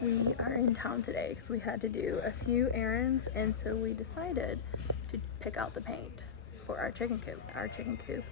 We are in town today because we had to do a few errands, and so we decided to pick out the paint for our chicken coop. Our chicken coop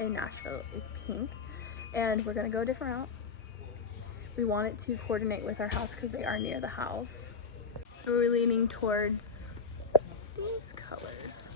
in Nashville is pink, and we're gonna go a different route. We want it to coordinate with our house because they are near the house. We're leaning towards these colors.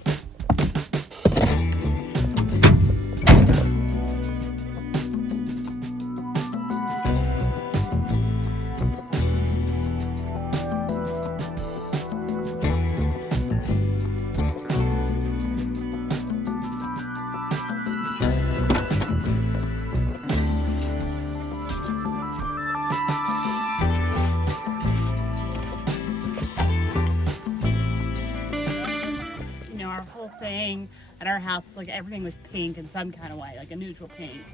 Thing at our house, like everything was pink in some kind of way, like a neutral pink,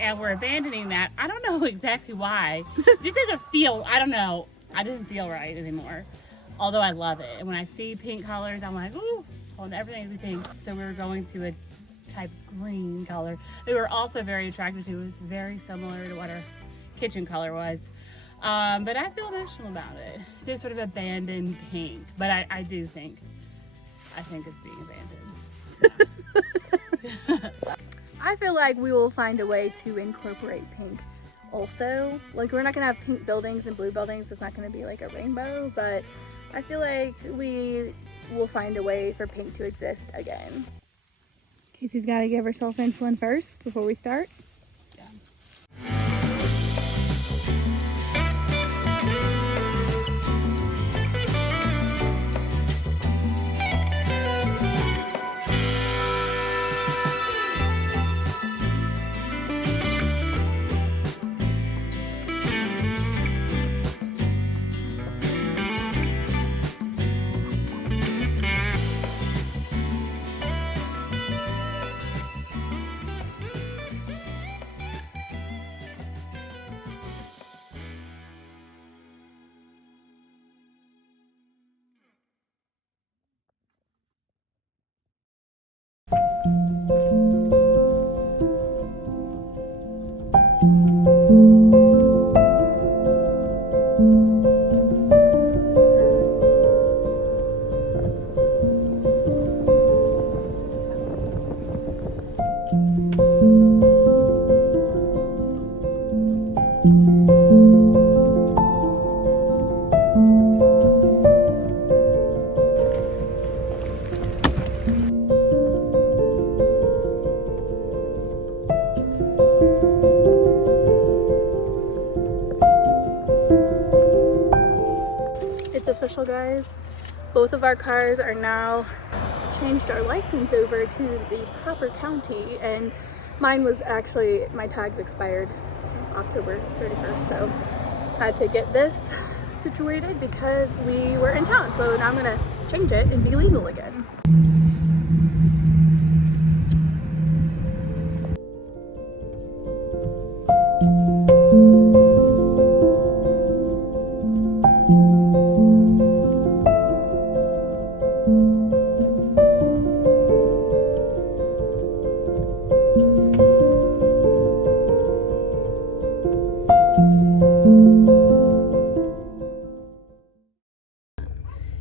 and we're abandoning that. I don't know exactly why. This doesn't feel, I don't know, I didn't feel right anymore, although I love it. And when I see pink colors, I'm like, ooh, I want everything to be pink. So we were going to a type of green color we were also very attracted to. It was very similar to what our kitchen color was, but I feel emotional about it. Just sort of abandoned pink, but I do think it's being abandoned. I feel like we will find a way to incorporate pink also. Like, we're not gonna have pink buildings and blue buildings. It's not gonna be like a rainbow, but I feel like we will find a way for pink to exist again. Casey's gotta give herself insulin first before we start. Official, guys. Both of our cars are now changed our license over to the proper county, and mine was actually, my tags expired October 31st, so I had to get this situated because we were in town. So now I'm gonna change it and be legal again.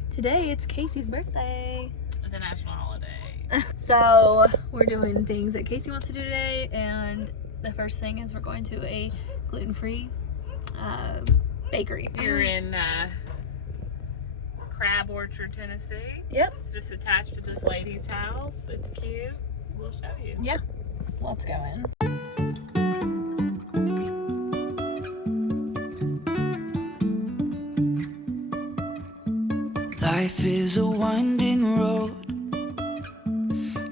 Today it's Casey's birthday. It's a national holiday. So we're doing things that Casey wants to do today, and the first thing is we're going to a gluten-free bakery. We're in Crab Orchard, Tennessee. Yep. It's just attached to this lady's house. It's cute. We'll show you. Yeah. Let's go in. Life is a winding road,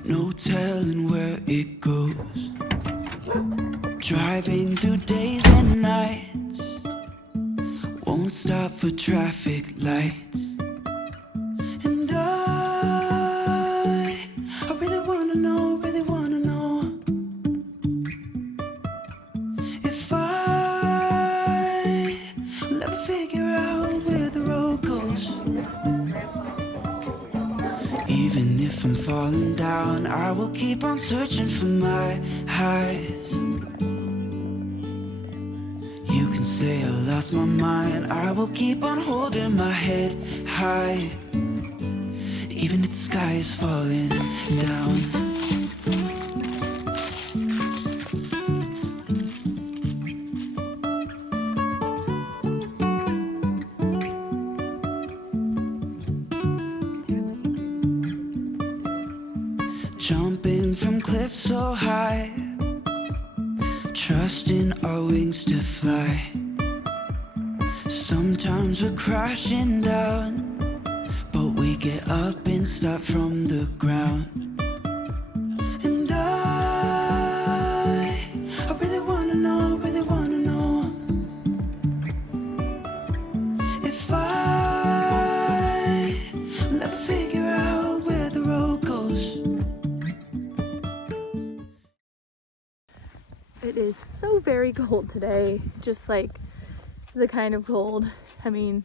no telling where it goes. Driving through days and nights, won't stop for traffic lights. And I really wanna know, if I will ever figure out where the road goes. Even if I'm falling down, I will keep on searching for my highs. You can say I lost my mind, I will keep on holding my head high, even if the sky is falling down. Jumping from cliffs so high, trusting our wings to fly. Sometimes we're crashing down, but we get up and start from the ground. And I really wanna know, if I will ever figure out where the road goes. It is so very cold today, just like the kind of cold, I mean,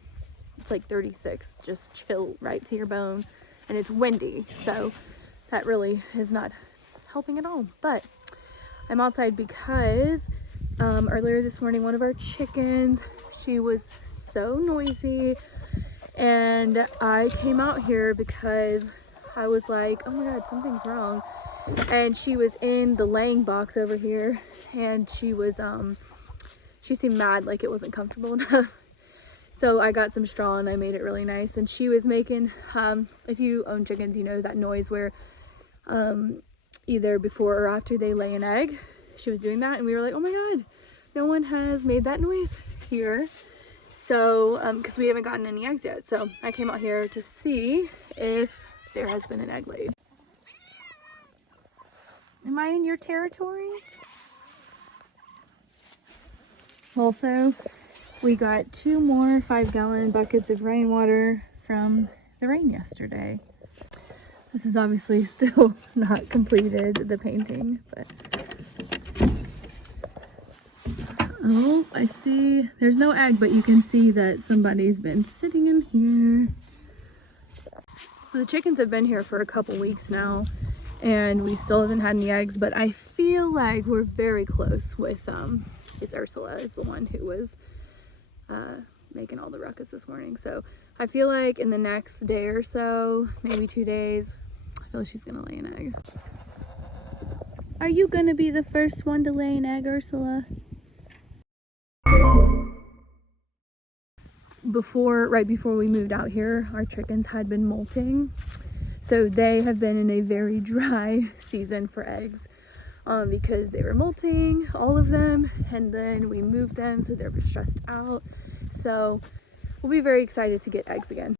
it's like 36, just chill right to your bone, and it's windy, so that really is not helping at all. But I'm outside because earlier this morning, one of our chickens, she was so noisy, and I came out here because I was like, oh my god, something's wrong. And she was in the laying box over here, and she was she seemed mad, like it wasn't comfortable enough. So I got some straw and I made it really nice, and she was making if you own chickens, you know that noise where either before or after they lay an egg, she was doing that, and we were like, oh my god, no one has made that noise here. So because we haven't gotten any eggs yet, so I came out here to see if there has been an egg laid. Am I in your territory? Also, we got 2 more 5-gallon buckets of rainwater from the rain yesterday. This is obviously still not completed, the painting, but oh, I see there's no egg, but you can see that somebody's been sitting in here. So the chickens have been here for a couple weeks now, and we still haven't had any eggs, but I feel like we're very close with it's Ursula is the one who was making all the ruckus this morning. So I feel like in the next day or so, maybe 2 days, I feel like she's gonna lay an egg. Are you gonna be the first one to lay an egg, Ursula? Right before we moved out here, our chickens had been molting. So they have been in a very dry season for eggs because they were molting, all of them, and then we moved them, so they were stressed out. So we'll be very excited to get eggs again.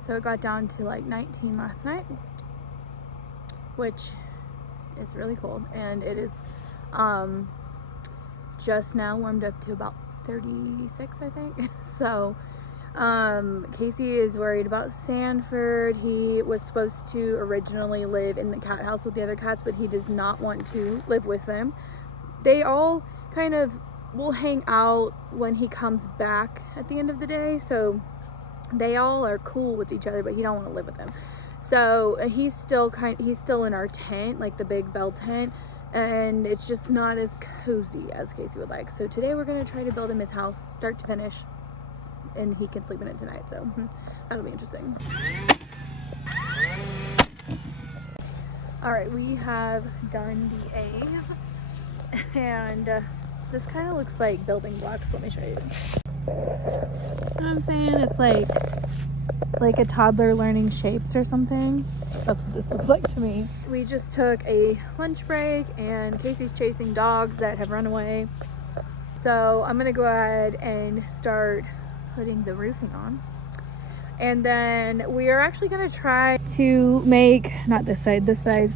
So it got down to like 19 last night, which is really cold, and it is just now warmed up to about 36, I think. So Casey is worried about Sanford. He was supposed to originally live in the cat house with the other cats, but he does not want to live with them. They all kind of will hang out when he comes back at the end of the day, so they all are cool with each other, but he don't want to live with them. So he's still in our tent, like the big bell tent, and it's just not as cozy as Casey would like. So today we're gonna try to build him his house start to finish, and he can sleep in it tonight, so that'll be interesting. All right, we have done the eggs, and this kind of looks like building blocks. Let me show you. You know what I'm saying? It's like a toddler learning shapes or something. That's what this looks like to me. We just took a lunch break, and Casey's chasing dogs that have run away. So I'm gonna go ahead and start putting the roofing on. And then we are actually gonna try to make, not this side, this side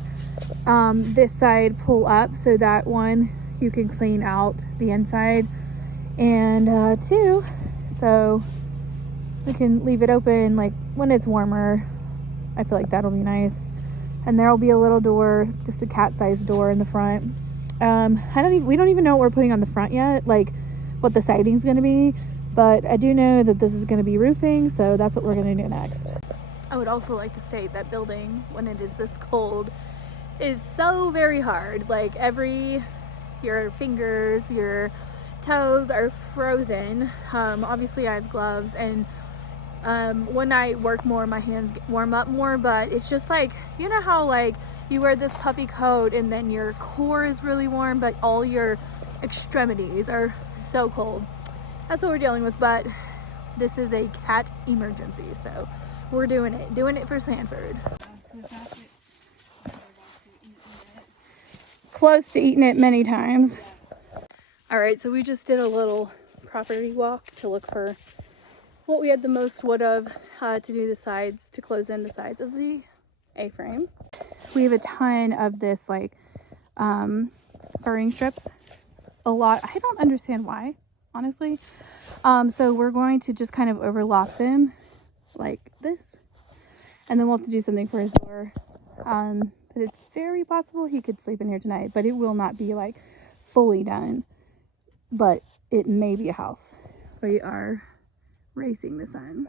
pull up, so that one, you can clean out the inside, and two, so we can leave it open like when it's warmer. I feel like that'll be nice. And there'll be a little door, just a cat-sized door in the front. We don't even know what we're putting on the front yet, like what the siding's gonna be, but I do know that this is gonna be roofing, so that's what we're gonna do next. I would also like to state that building when it is this cold is so very hard. Like your fingers, your toes are frozen. Obviously I have gloves, and when I work more, my hands warm up more, but it's just like, you know how like you wear this puffy coat and then your core is really warm, but all your extremities are so cold. That's what we're dealing with, but this is a cat emergency, so we're doing it for Sanford. Close to eating it many times. All right, so we just did a little property walk to look for what we had the most wood of, to do the sides, to close in the sides of the A-frame. We have a ton of this like furring strips. A lot. I don't understand why, honestly. So we're going to just kind of overlap them like this, and then we'll have to do something for his door. But it's very possible he could sleep in here tonight, but it will not be like fully done, but it may be a house. We are racing the sun.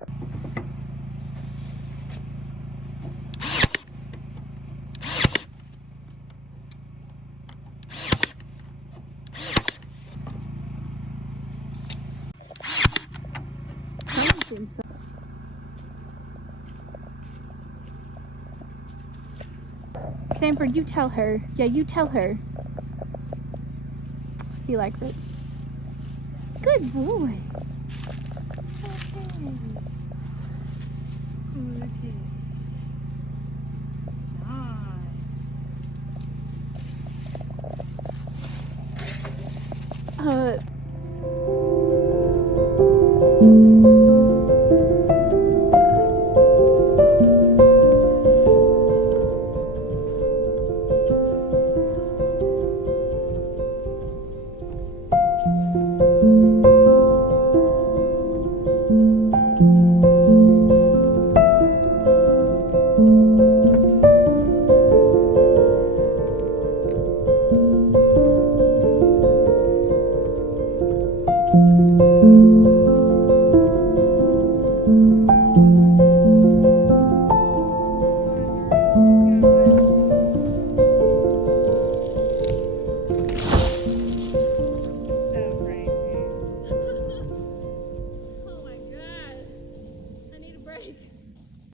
Sanford, you tell her. Yeah, you tell her. He likes it. Good boy. Okay. Uh,